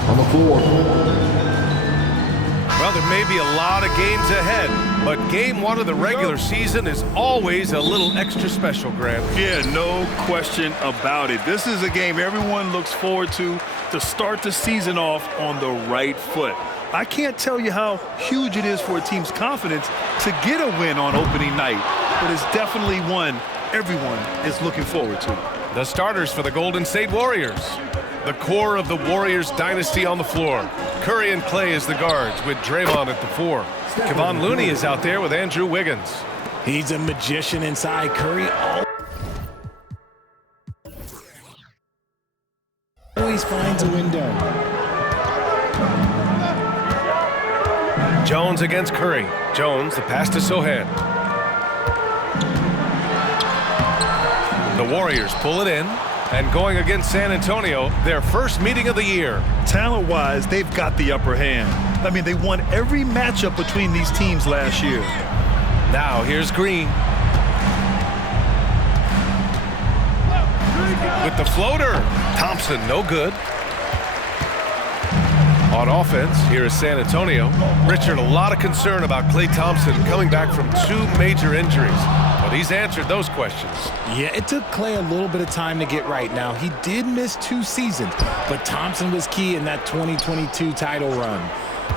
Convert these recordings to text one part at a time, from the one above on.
on the floor. Well, there may be a lot of games ahead, but game one of the regular season is always a little extra special, Graham. Yeah, no question about it. This is a game everyone looks forward to start the season off on the right foot. I can't tell you how huge it is for a team's confidence to get a win on opening night, but it's definitely one everyone is looking forward to. The starters for the Golden State Warriors. The core of the Warriors dynasty on the floor. Curry and Clay as the guards with Draymond at the 4. Kevon Looney is out there with Andrew Wiggins. He's a magician inside. Curry always finds a window. Jones against Curry. Jones, the pass to Sohan. The Warriors pull it in, and going against San Antonio, their first meeting of the year. Talent-wise, they've got the upper hand. I mean, they won every matchup between these teams last year. Now here's Green. With the floater. Thompson, no good. On offense, here is San Antonio. Richard, a lot of concern about Klay Thompson coming back from 2 major injuries. But he's answered those questions. Yeah, it took Klay a little bit of time to get right. Now, he did miss 2 seasons, but Thompson was key in that 2022 title run.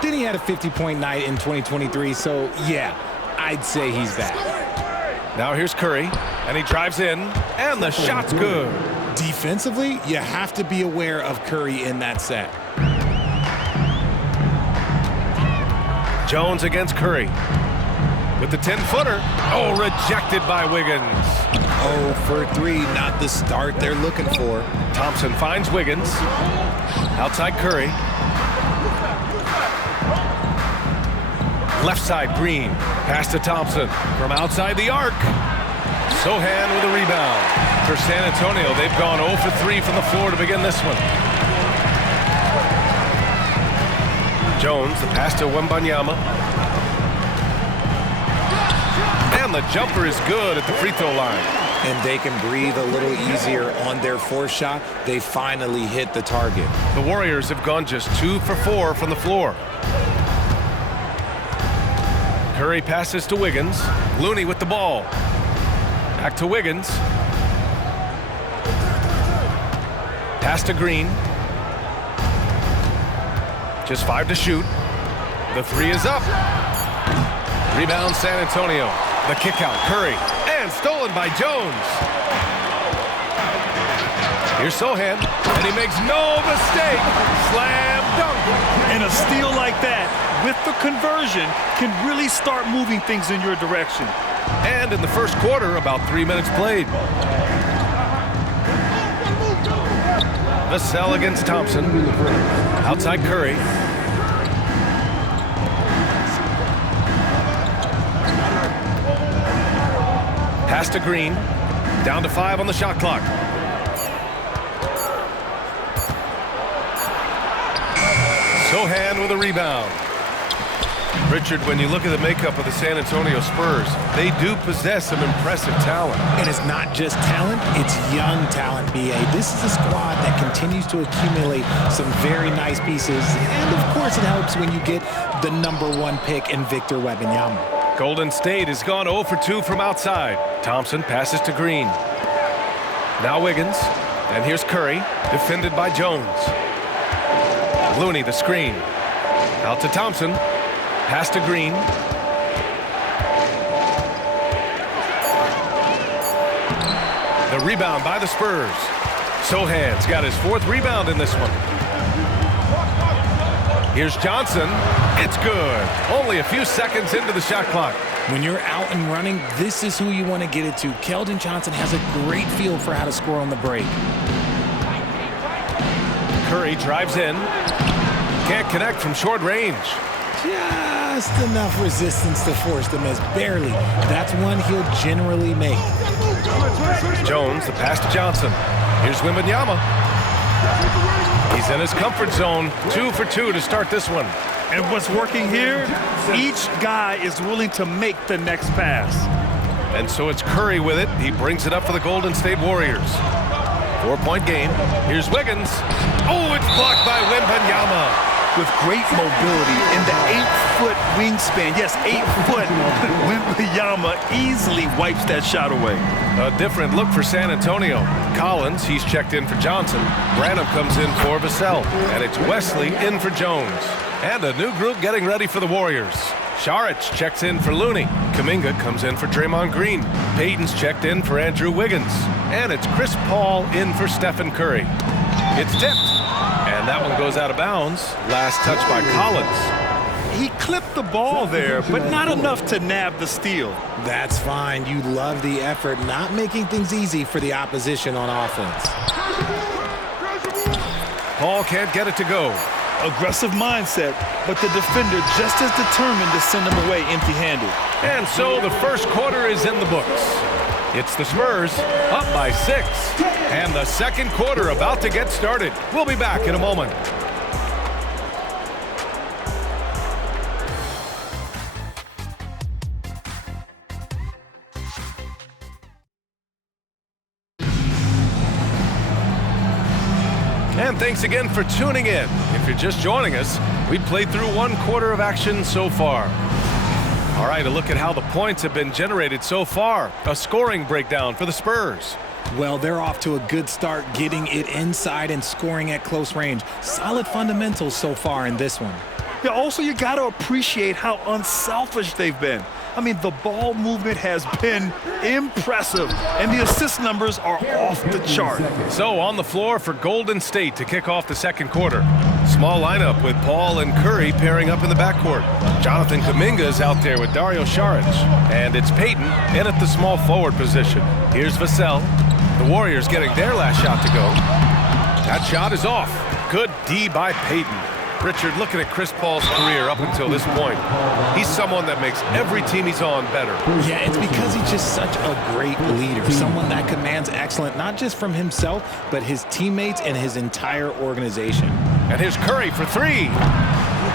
Then he had a 50-point night in 2023, so yeah, I'd say he's back. Now here's Curry, and he drives in, and the shot's good. Defensively, you have to be aware of Curry in that set. Jones against Curry. With the 10-footer. Oh, rejected by Wiggins. 0 for 3, not the start they're looking for. Thompson finds Wiggins. Outside Curry. Left side, Green. Pass to Thompson from outside the arc. Sohan with a rebound. For San Antonio, they've gone 0 for 3 from the floor to begin this one. Jones, the pass to Wembanyama. And the jumper is good at the free throw line. And they can breathe a little easier on their 4th shot. They finally hit the target. The Warriors have gone just 2 for 4 from the floor. Curry passes to Wiggins. Looney with the ball. Back to Wiggins. Pass to Green. Just 5 to shoot. The 3 is up. Rebound San Antonio. The kick out, Curry. And stolen by Jones. Here's Sohan. And he makes no mistake. Slam dunk. And a steal like that, with the conversion, can really start moving things in your direction. And in the first quarter, about 3 minutes played. Vassell against Thompson. Outside Curry. Pass to Green. Down to 5 on the shot clock. Sohan with a rebound. Richard, when you look at the makeup of the San Antonio Spurs, they do possess some impressive talent. And it's not just talent, it's young talent, B.A. This is a squad that continues to accumulate some very nice pieces. And, of course, it helps when you get the #1 pick in Victor Wembanyama. Golden State has gone 0 for 2 from outside. Thompson passes to Green. Now Wiggins. And here's Curry, defended by Jones. Looney, the screen. Out to Thompson. Pass to Green. The rebound by the Spurs. Sohan's got his 4th rebound in this one. Here's Johnson. It's good. Only a few seconds into the shot clock. When you're out and running, this is who you want to get it to. Keldon Johnson has a great feel for how to score on the break. Curry drives in. Can't connect from short range. Just enough resistance to force the miss. Barely. That's one he'll generally make. Jones, the pass to Johnson. Here's Wembanyama. He's in his comfort zone. 2 for 2 to start this one. And what's working here, each guy is willing to make the next pass. And so it's Curry with it. He brings it up for the Golden State Warriors. 4-point game. Here's Wiggins. Oh, it's blocked by Wembanyama. With great mobility in the 8-foot wingspan. Yes, 8 foot. Wembanyama easily wipes that shot away. A different look for San Antonio. Collins, he's checked in for Johnson. Branham comes in for Vassell. And it's Wesley in for Jones. And a new group getting ready for the Warriors. Saric checks in for Looney. Kuminga comes in for Draymond Green. Payton's checked in for Andrew Wiggins. And it's Chris Paul in for Stephen Curry. It's tipped. And that one goes out of bounds. Last touch by Collins. He clipped the ball there, but not enough to nab the steal. That's fine. You love the effort, not making things easy for the opposition on offense. Paul can't get it to go. Aggressive mindset, but the defender just as determined to send him away empty-handed. And so the first quarter is in the books. It's the Spurs up by 6. And the second quarter about to get started. We'll be back in a moment. And thanks again for tuning in. If you're just joining us, we played through 1 quarter of action so far. All right, a look at how the points have been generated so far. A scoring breakdown for the Spurs. Well, they're off to a good start getting it inside and scoring at close range. Solid fundamentals so far in this one. Yeah, also, you got to appreciate how unselfish they've been. I mean, the ball movement has been impressive, and the assist numbers are off the chart. So on the floor for Golden State to kick off the second quarter. Small lineup with Paul and Curry pairing up in the backcourt. Jonathan Kuminga is out there with Dario Saric. And it's Payton in at the small forward position. Here's Vassell. The Warriors getting their last shot to go. That shot is off. Good D by Payton. Richard, looking at Chris Paul's career up until this point, he's someone that makes every team he's on better. Yeah, it's because he's just such a great leader, someone that commands excellence, not just from himself, but his teammates and his entire organization. And here's Curry for 3.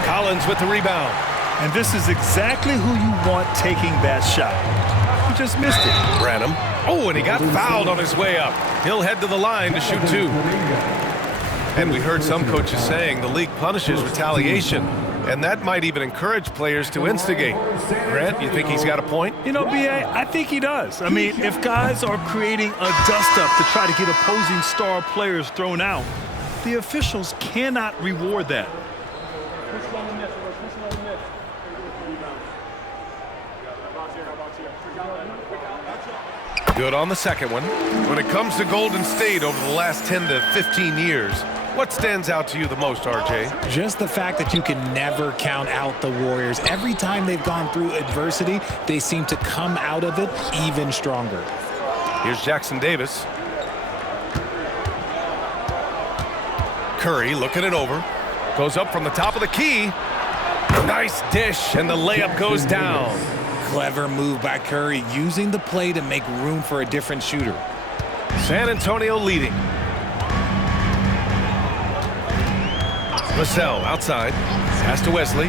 Collins with the rebound. And this is exactly who you want taking that shot. He just missed it. Branham. Oh, and he got fouled on his way up. He'll head to the line to shoot 2. And we heard some coaches saying the league punishes retaliation, and that might even encourage players to instigate. Grant, you think he's got a point? You know, B.A., I think he does. I mean, if guys are creating a dust-up to try to get opposing star players thrown out, the officials cannot reward that. Good on the second one. When it comes to Golden State over the last 10 to 15 years, what stands out to you the most, RJ? Just the fact that you can never count out the Warriors. Every time they've gone through adversity, they seem to come out of it even stronger. Here's Jackson Davis. Curry looking it over. Goes up from the top of the key. Nice dish, and the layup goes down. Clever move by Curry, using the play to make room for a different shooter. San Antonio leading. Vassell outside. Pass to Wesley.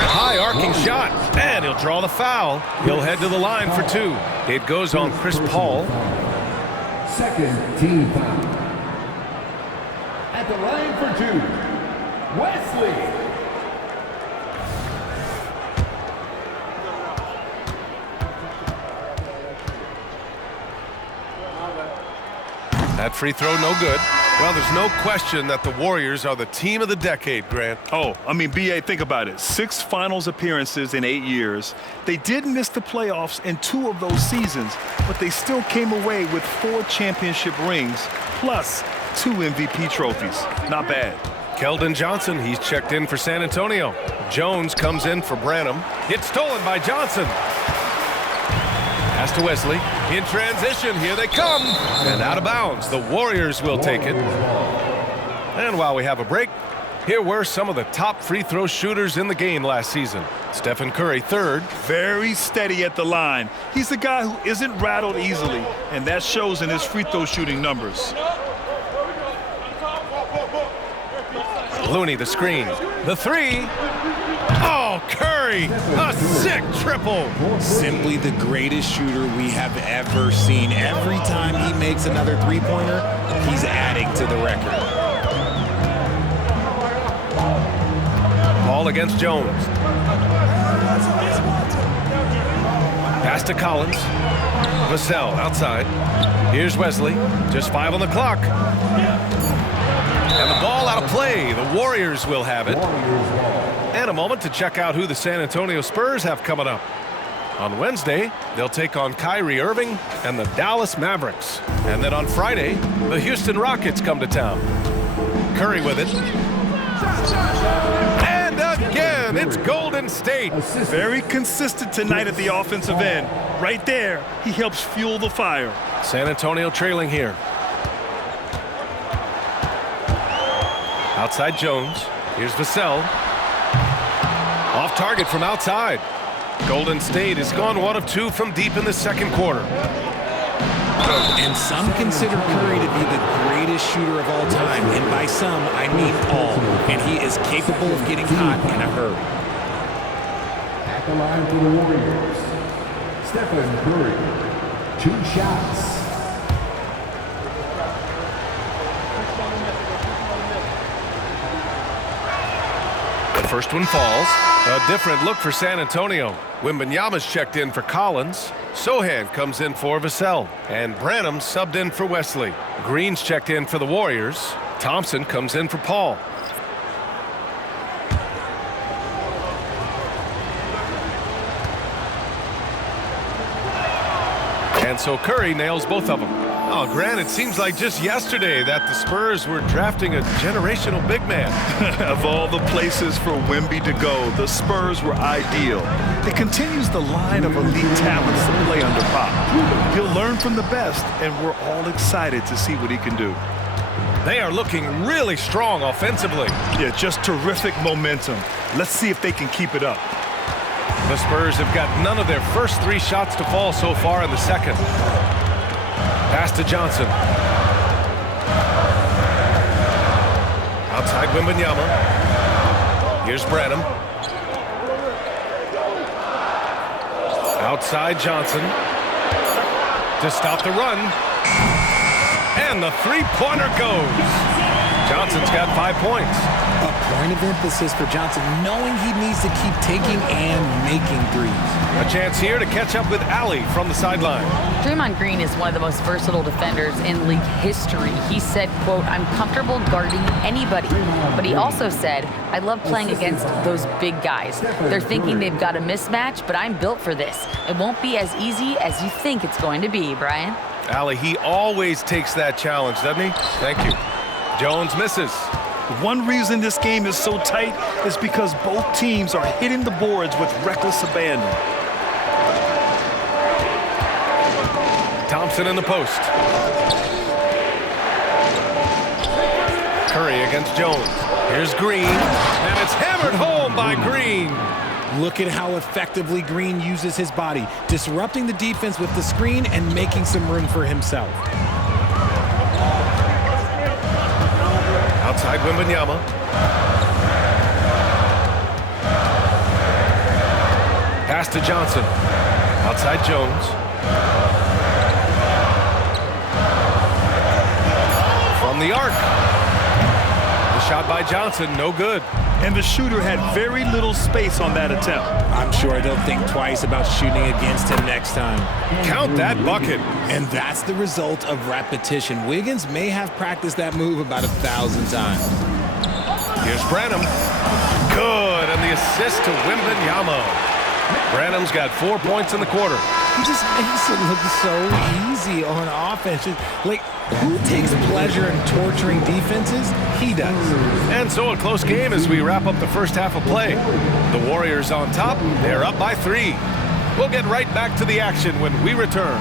High arcing shot, and he'll draw the foul. He'll head to the line for 2. It goes on Chris Paul. Second team foul. At the line for 2, Wesley. That free throw no good. Well, there's no question that the Warriors are the team of the decade, Grant. Oh, I mean, B.A., think about it. 6 finals appearances in 8 years. They did miss the playoffs in 2 of those seasons, but they still came away with 4 championship rings, plus 2 MVP trophies. Not bad. Keldon Johnson, he's checked in for San Antonio. Jones comes in for Branham. It's stolen by Johnson. Pass to Wesley. In transition, here they come. And out of bounds, the Warriors will take it. And while we have a break, here were some of the top free throw shooters in the game last season. Stephen Curry, 3rd. Very steady at the line. He's the guy who isn't rattled easily, and that shows in his free throw shooting numbers. Looney, the screen. The 3. Oh, Curry Curry, a sick triple. Simply the greatest shooter we have ever seen. Every time he makes another three-pointer, he's adding to the record. Ball against Jones. Pass to Collins. Vassell outside. Here's Wesley. Just 5 on the clock. And the ball out of play. The Warriors will have it. And a moment to check out who the San Antonio Spurs have coming up. On Wednesday, they'll take on Kyrie Irving and the Dallas Mavericks. And then on Friday, the Houston Rockets come to town. Curry with it. And again, it's Golden State. Very consistent tonight at the offensive end. Right there, he helps fuel the fire. San Antonio trailing here. Outside Jones. Here's Vassell. Off target from outside. Golden State has gone 1 of 2 from deep in the second quarter. And some consider Curry to be the greatest shooter of all time. And by some, I mean all. And he is capable of getting hot in a hurry. At the line for the Warriors, Stephen Curry, 2 shots. The first one falls. A different look for San Antonio. Wembanyama's checked in for Collins. Sohan comes in for Vassell. And Branham subbed in for Wesley. Green's checked in for the Warriors. Thompson comes in for Paul. And so Curry nails both of them. Oh, Grant, it seems like just yesterday that the Spurs were drafting a generational big man. Of all the places for Wemby to go, the Spurs were ideal. It continues the line of elite talents to play under Pop. He'll learn from the best, and we're all excited to see what he can do. They are looking really strong offensively. Yeah, just terrific momentum. Let's see if they can keep it up. The Spurs have got none of their first 3 shots to fall so far in the second. Pass to Johnson. Outside Wembanyama. Here's Branham. Outside Johnson. To stop the run. And the three-pointer goes. Johnson's got 5 points. A point of emphasis for Johnson, knowing he needs to keep taking and making threes. A chance here to catch up with Allie from the sideline. Draymond Green is one of the most versatile defenders in league history. He said, quote, "I'm comfortable guarding anybody." But he also said, "I love playing against those big guys. They're thinking they've got a mismatch, but I'm built for this. It won't be as easy as you think it's going to be, Brian." Allie, he always takes that challenge, doesn't he? Thank you. Jones misses. One reason this game is so tight is because both teams are hitting the boards with reckless abandon. Thompson in the post. Curry against Jones. Here's Green, and it's hammered home by Green. Look at how effectively Green uses his body, disrupting the defense with the screen and making some room for himself. Outside Wembanyama. Pass to Johnson. Outside Jones. From the arc. The shot by Johnson, no good. And the shooter had very little space on that attempt. I'm sure they'll think twice about shooting against him next time. Count that bucket. And that's the result of repetition. Wiggins may have practiced that move about 1,000 times. Here's Branham. Good, and the assist to Wembanyama. Branham's got 4 points in the quarter. He just makes it look so easy on offense. Like, who takes pleasure in torturing defenses? He does. And so a close game as we wrap up the first half of play. The Warriors on top. They're up by 3. We'll get right back to the action when we return.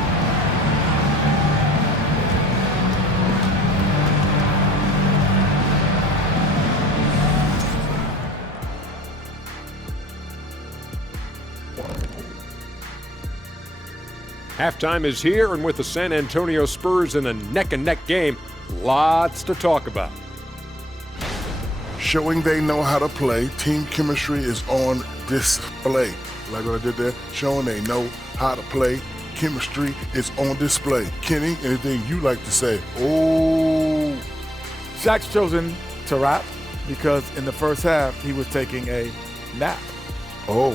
Halftime is here, and with the San Antonio Spurs in a neck-and-neck game, lots to talk about. showing they know how to play. Team chemistry is on display. Like what I did there, showing they know how to play. Chemistry is on display. Kenny, anything you like to say? Oh. Shaq's chosen to rap because in the first half, he was taking a nap. Oh,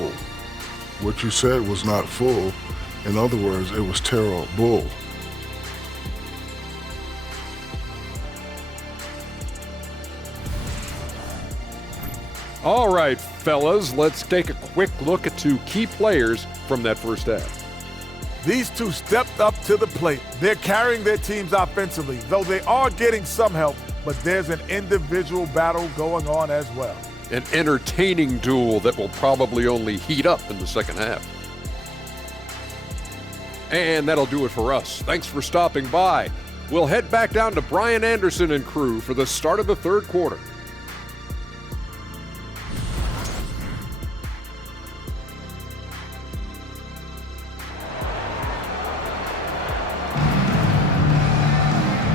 what you said was not full. In other words, it was terrible. All right, fellas, let's take a quick look at 2 key players from that first half. These 2 stepped up to the plate. They're carrying their teams offensively, though they are getting some help, but there's an individual battle going on as well. An entertaining duel that will probably only heat up in the second half. And that'll do it for us. Thanks for stopping by. We'll head back down to Brian Anderson and crew for the start of the third quarter.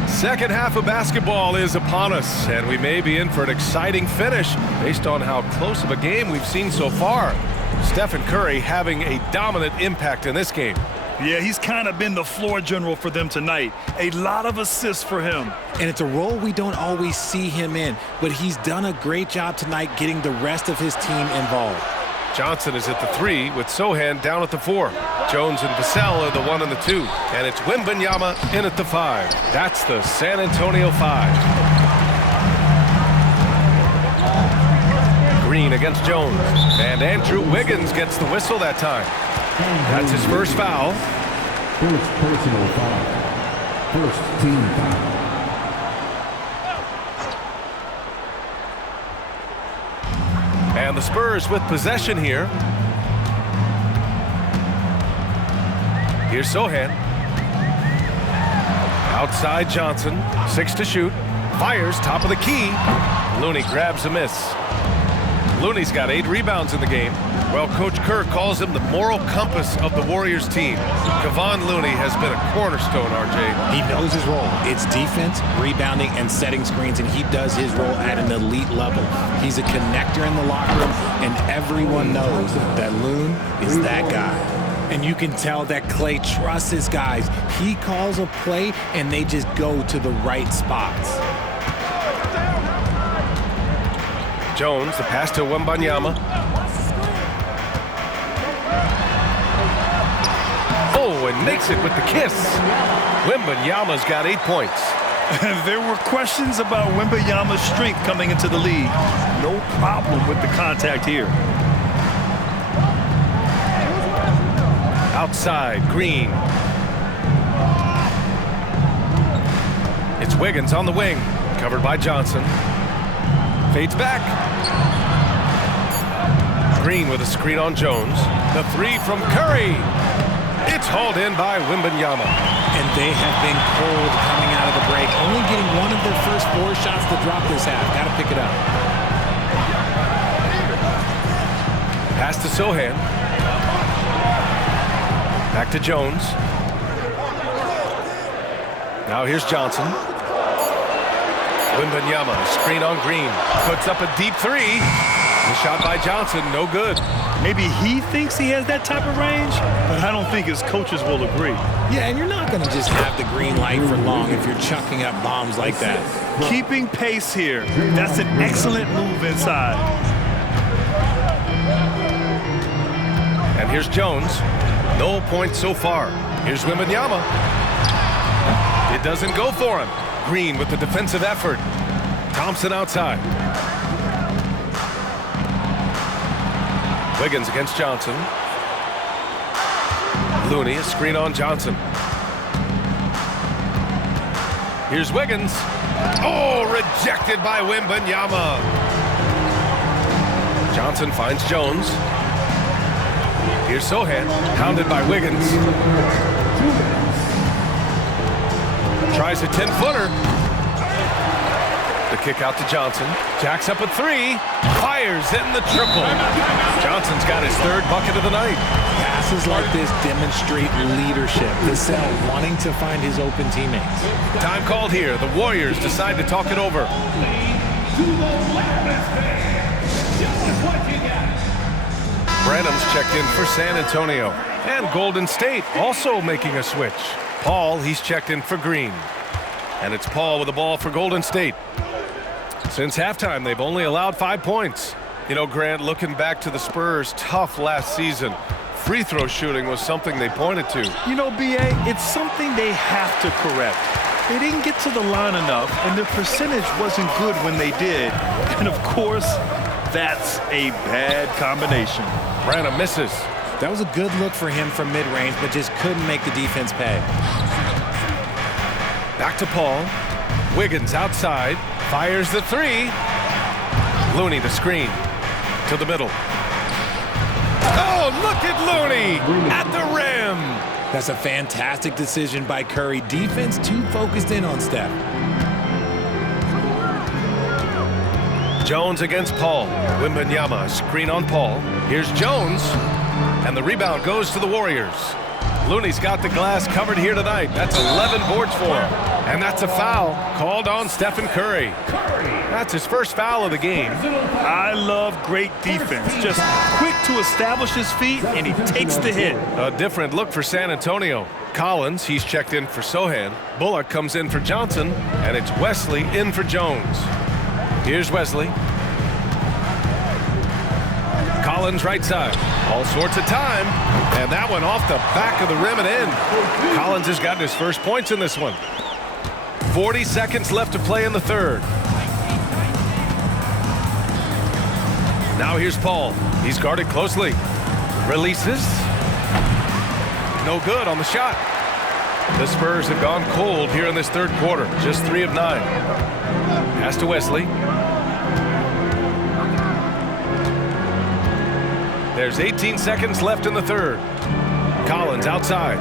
Second half of basketball is upon us, and we may be in for an exciting finish based on how close of a game we've seen so far. Stephen Curry having a dominant impact in this game. Yeah, he's kind of been the floor general for them tonight. A lot of assists for him. And it's a role we don't always see him in, but he's done a great job tonight getting the rest of his team involved. Johnson is at the 3 with Sohan down at the 4. Jones and Vassell are the 1 and the 2. And it's Wembanyama in at the 5. That's the San Antonio 5. Green against Jones. And Andrew Wiggins gets the whistle that time. That's his first foul. First personal foul. First team foul. And the Spurs with possession here. Here's Sohan. Outside Johnson. 6 to shoot. Fires top of the key. Looney grabs a miss. Looney's got 8 rebounds in the game. Well, Coach Kerr calls him the moral compass of the Warriors team. Kevon Looney has been a cornerstone, RJ. He knows his role. It's defense, rebounding, and setting screens, and he does his role at an elite level. He's a connector in the locker room, and everyone knows that Loon is that guy. And you can tell that Clay trusts his guys. He calls a play, and they just go to the right spots. Jones, the pass to Wembanyama. Oh, and makes it with the kiss. Wembanyama's got 8 points. There were questions about Wembanyama's strength coming into the league. No problem with the contact here. Outside, Green. It's Wiggins on the wing, covered by Johnson. Fades back. Green with a screen on Jones. The 3 from Curry. It's hauled in by Wembanyama. And they have been cold coming out of the break, only getting one of their first 4 shots to drop this half. Got to pick it up. Pass to Sohan. Back to Jones. Now here's Johnson. Wembanyama, screen on Green. Puts up a deep 3. The shot by Johnson, no good. Maybe he thinks he has that type of range, but I don't think his coaches will agree. Yeah, and you're not going to just have the green light for long if you're chucking up bombs like that. Keeping pace here. That's an excellent move inside. And here's Jones. No points so far. Here's Wembanyama. It doesn't go for him. Green with the defensive effort. Thompson outside. Wiggins against Johnson. Looney, a screen on Johnson. Here's Wiggins. Oh, rejected by Wembanyama. Johnson finds Jones. Here's Sohan, pounded by Wiggins. Tries a 10-footer. The kick out to Johnson. Jacks up a 3. Fires in the triple. Johnson's got his 3rd bucket of the night. Passes like this demonstrate leadership. Vassell wanting to find his open teammates. Time called here. The Warriors decide to talk it over. to the loudest fans, show us what you got. Branham's checked in for San Antonio. And Golden State also making a switch. Paul, he's checked in for Green. And it's Paul with the ball for Golden State. Since halftime, they've only allowed 5 points. You know, Grant, looking back to the Spurs' tough last season, free throw shooting was something they pointed to. You know, B.A., it's something they have to correct. They didn't get to the line enough, and their percentage wasn't good when they did. And, of course, that's a bad combination. Branham misses. That was a good look for him from mid-range, but just couldn't make the defense pay. Back to Paul. Wiggins outside. Fires the three. Looney the screen. To the middle. Oh, look at Looney at the rim. That's a fantastic decision by Curry. Defense too focused in on Steph. Jones against Paul. Wembanyama, screen on Paul. Here's Jones. And the rebound goes to the Warriors. Looney's got the glass covered here tonight. That's 11 boards for him. And that's a foul called on Stephen Curry. That's his first foul of the game. I love great defense. Just quick to establish his feet, and he takes the hit. A different look for San Antonio. Collins, he's checked in for Sohan. Bullock comes in for Johnson, and it's Wesley in for Jones. Here's Wesley. Collins right side. All sorts of time. And that one off the back of the rim and in. Collins has gotten his first points in this one. 40 seconds left to play in the third. Now here's Paul. He's guarded closely. Releases. No good on the shot. The Spurs have gone cold here in this third quarter. Just 3 of 9. Pass to Wesley. There's 18 seconds left in the third. Collins outside.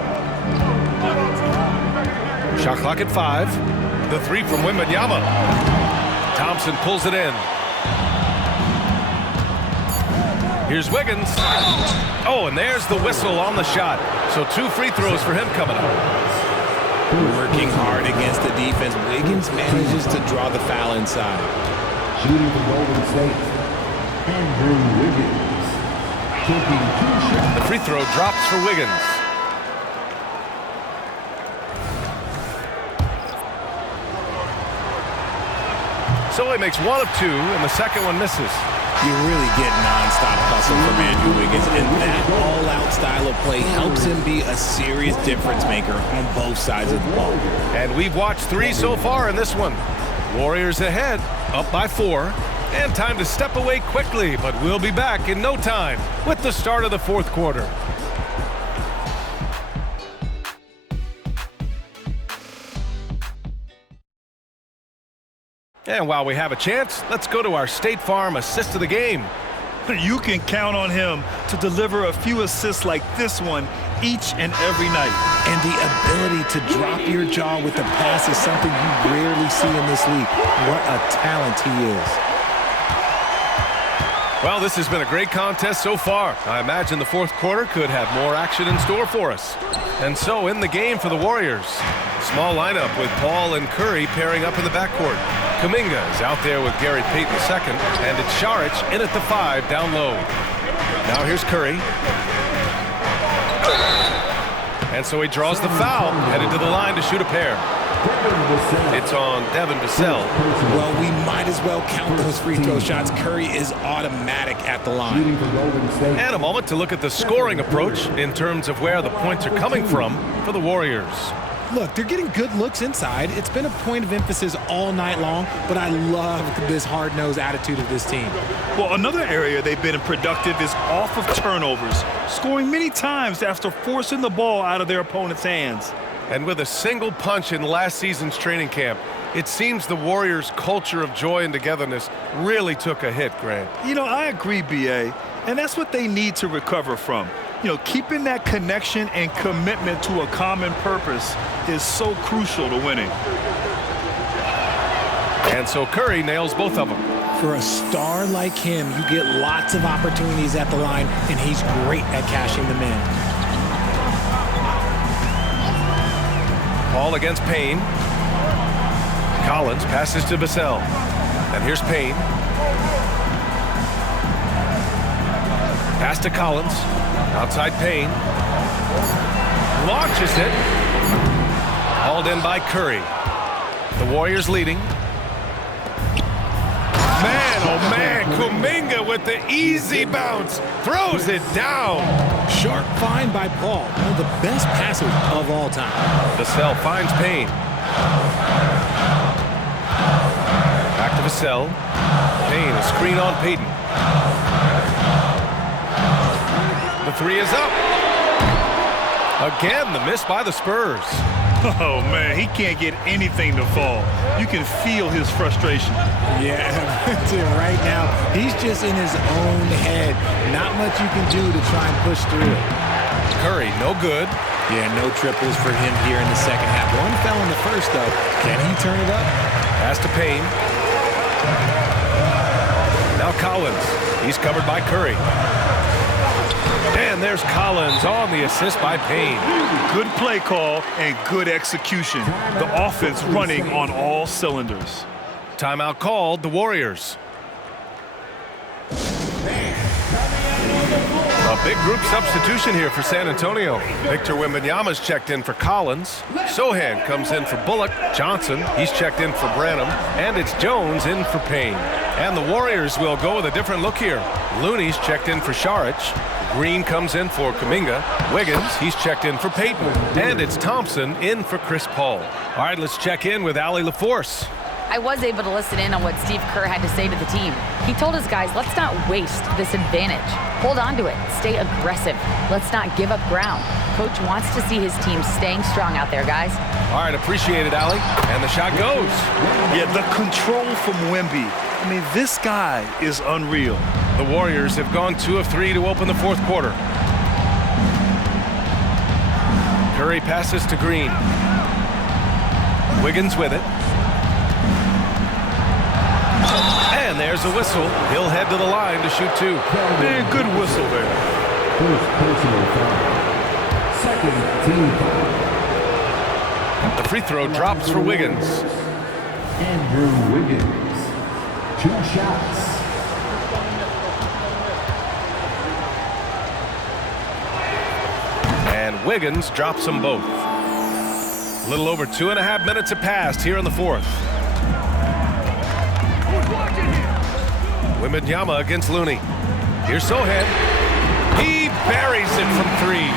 Shot clock at 5. The three from Wembanyama. Thompson pulls it in. Here's Wiggins. Oh, and there's the whistle on the shot. So 2 free throws for him coming up. Working hard against the defense. Wiggins manages to draw the foul inside. Shooting for Golden State, Andrew Wiggins. Taking 2 shots. The free throw drops for Wiggins. So he makes 1 of 2, and the second one misses. You really get nonstop hustle from Andrew Wiggins, and that all-out style of play helps him be a serious difference maker on both sides of the ball. And we've watched 3 so far in this one. Warriors ahead, up by 4. And time to step away quickly, but we'll be back in no time with the start of the fourth quarter. And while we have a chance, let's go to our State Farm assist of the game. You can count on him to deliver a few assists like this one each and every night. And the ability to drop your jaw with the pass is something you rarely see in this league. What a talent he is. Well, this has been a great contest so far. I imagine the fourth quarter could have more action in store for us. And so in the game for the Warriors, small lineup with Paul and Curry pairing up in the backcourt. Kuminga is out there with Gary Payton II, and it's Šarić in at the 5 down low. Now here's Curry. And so he draws the foul, headed to the line to shoot a pair. It's on Devin Vassell. Well, we might as well count those free throw shots. Curry is automatic at the line. And a moment to look at the scoring approach in terms of where the points are coming from for the Warriors. Look, they're getting good looks inside. It's been a point of emphasis all night long, but I love this hard-nosed attitude of this team. Well, another area they've been productive is off of turnovers, scoring many times after forcing the ball out of their opponent's hands. And with a single punch in last season's training camp, it seems the Warriors' culture of joy and togetherness really took a hit, Grant. You know, I agree, B.A., and that's what they need to recover from. You know, keeping that connection and commitment to a common purpose is so crucial to winning. And so Curry nails both of them. For a star like him, you get lots of opportunities at the line, and he's great at cashing them in. Paul against Payne. Collins passes to Vassell. And here's Payne. Pass to Collins. Outside Payne. Launches it. Hauled in by Curry. The Warriors leading. Man, oh man, Kuminga with the easy bounce. Throws it down. Sharp find by Paul. One of the best passers of all time. Vassell finds Payne. Back to Vassell. Payne, a screen on Payton. The three is up. Again, the miss by the Spurs. Oh, man, he can't get anything to fall. You can feel his frustration. Yeah, right now, he's just in his own head. Not much you can do to try and push through it. Curry, no good. Yeah, no triples for him here in the second half. One fell in the first, though. Can he turn it up? Pass to Payne. Now Collins. He's covered by Curry. And there's Collins on the assist by Payne. Good play call and good execution. The offense running on all cylinders. Timeout called, the Warriors. A big group substitution here for San Antonio. Victor Wembanyama's checked in for Collins. Sohan comes in for Bullock. Johnson, he's checked in for Branham. And it's Jones in for Payne. And the Warriors will go with a different look here. Looney's checked in for Saric. Green comes in for Kuminga. Wiggins, he's checked in for Payton. And it's Thompson in for Chris Paul. All right, let's check in with Allie LaForce. I was able to listen in on what Steve Kerr had to say to the team. He told his guys, let's not waste this advantage. Hold on to it. Stay aggressive. Let's not give up ground. Coach wants to see his team staying strong out there, guys. All right, appreciate it, Allie. And the shot goes. Yeah, the control from Wemby. I mean, this guy is unreal. The Warriors have gone 2 of 3 to open the fourth quarter. Curry passes to Green. Wiggins with it. And there's a whistle. He'll head to the line to shoot 2. Man, good whistle there. First personal foul. Second team foul. The free throw drops for Wiggins. Andrew Wiggins. 2 shots. And Wiggins drops them both. A little over 2.5 minutes have passed here in the fourth. Wembanyama against Looney. Here's Sohan. He buries it from 3.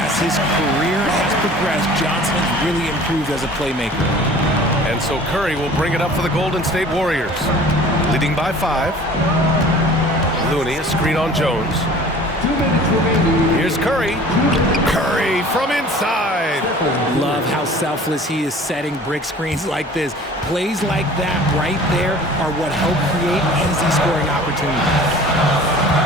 As his career has progressed, Johnson has really improved as a playmaker. And so Curry will bring it up for the Golden State Warriors. Leading by 5. Looney, a screen on Jones. 2 minutes remaining. Here's Curry. Curry from inside. Love how selfless he is setting brick screens like this. Plays like that right there are what help create easy scoring opportunities.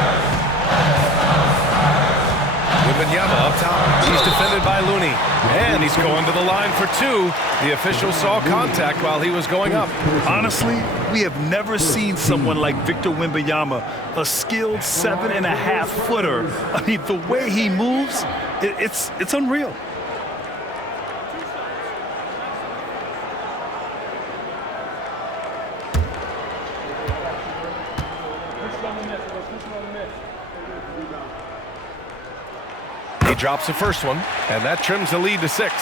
Wembanyama up top. He's defended by Looney. And he's going to the line for 2. The official saw contact while he was going up. Honestly, we have never seen someone like Victor Wembanyama, a skilled 7.5-footer. I mean, the way he moves, it's unreal. He drops the first one, and that trims the lead to 6.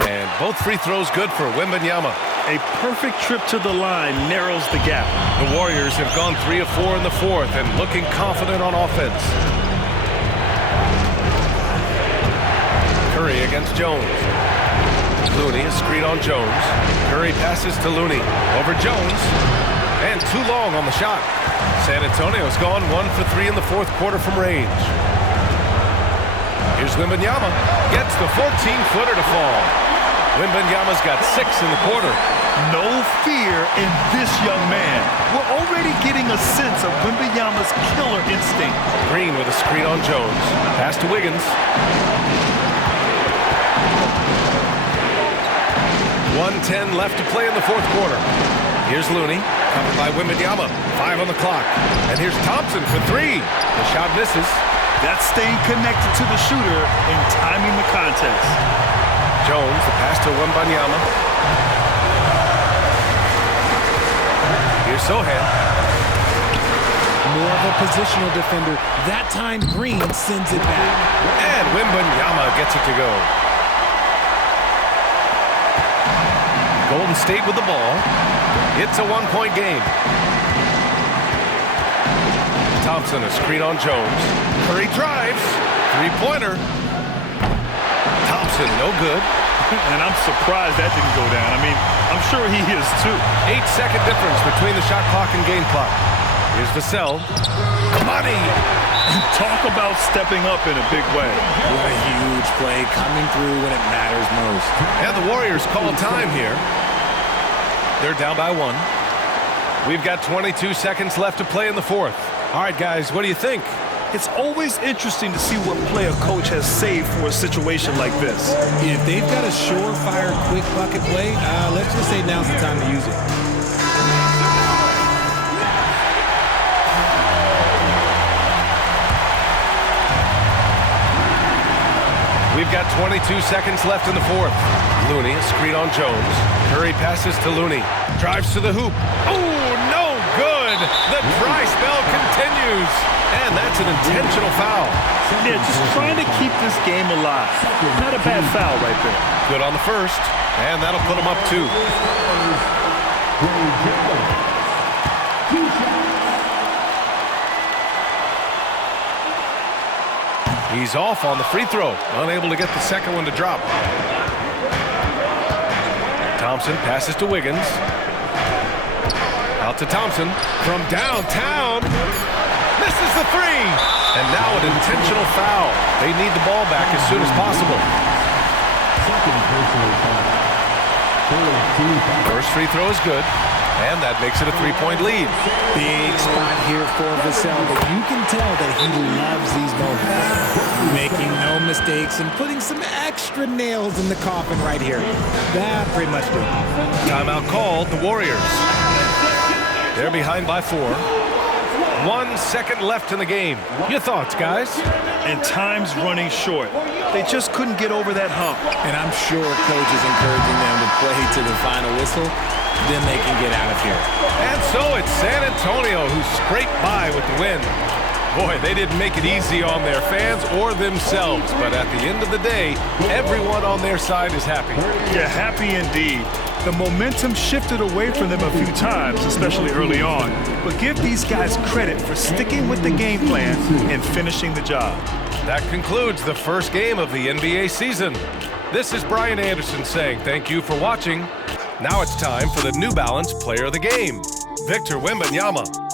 And both free throws good for Wembanyama. A perfect trip to the line narrows the gap. The Warriors have gone 3 of 4 in the fourth and looking confident on offense. Curry against Jones. Looney, a screen on Jones. Curry passes to Looney. Over Jones. And too long on the shot. San Antonio's gone 1 for 3 in the fourth quarter from range. Here's Wembanyama. Gets the 14-footer to fall. Wembanyama's got 6 in the quarter. No fear in this young man. We're already getting a sense of Wembanyama's killer instinct. Green with a screen on Jones. Pass to Wiggins. 1:10 left to play in the fourth quarter. Here's Looney. Covered by Wembanyama. 5 on the clock. And here's Thompson for 3. The shot misses. That's staying connected to the shooter and timing the contest. Jones, the pass to Wembanyama. Here's Sohan. More of a positional defender. That time Green sends it back. And Wembanyama gets it to go. Golden State with the ball. It's a 1-point game. Thompson, a screen on Jones. Curry drives. 3-pointer. Thompson, no good. And I'm surprised that didn't go down. I mean, I'm sure he is too. 8-second difference between the shot clock and game clock. Here's Vassell. Money! Talk about stepping up in a big way. What a huge play coming through when it matters most. And the Warriors call time here. They're down by 1. We've got 22 seconds left to play in the 4th. All right, guys, what do you think? It's always interesting to see what play a coach has saved for a situation like this. If they've got a surefire quick bucket play, let's just say now's the time to use it. We've got 22 seconds left in the 4th. Looney, a screen on Jones. Curry passes to Looney. Drives to the hoop. Oh, no good. The dry spell continues. And that's an intentional foul. Yeah, just trying to keep this game alive. Not a bad foul right there. Good on the first. And that'll put them up 2. He's off on the free throw. Unable to get the second one to drop. Thompson passes to Wiggins. Out to Thompson from downtown. Misses the 3. And now an intentional foul. They need the ball back as soon as possible. First free throw is good. And that makes it a 3-point lead. Big spot here for Vassell, but you can tell that he loves these moments. Making no mistakes and putting some extra nails in the coffin right here. That pretty much did it. Timeout called, the Warriors. They're behind by 4. 1 second left in the game. Your thoughts, guys? And time's running short. They just couldn't get over that hump. And I'm sure coach is encouraging them to play to the final whistle. Then they can get out of here. And so it's San Antonio who scraped by with the win. Boy, they didn't make it easy on their fans or themselves. But at the end of the day, everyone on their side is happy. Yeah, happy indeed. The momentum shifted away from them a few times, especially early on. But give these guys credit for sticking with the game plan and finishing the job. That concludes the first game of the NBA season. This is Brian Anderson saying thank you for watching. Now it's time for the New Balance Player of the Game, Victor Wembanyama.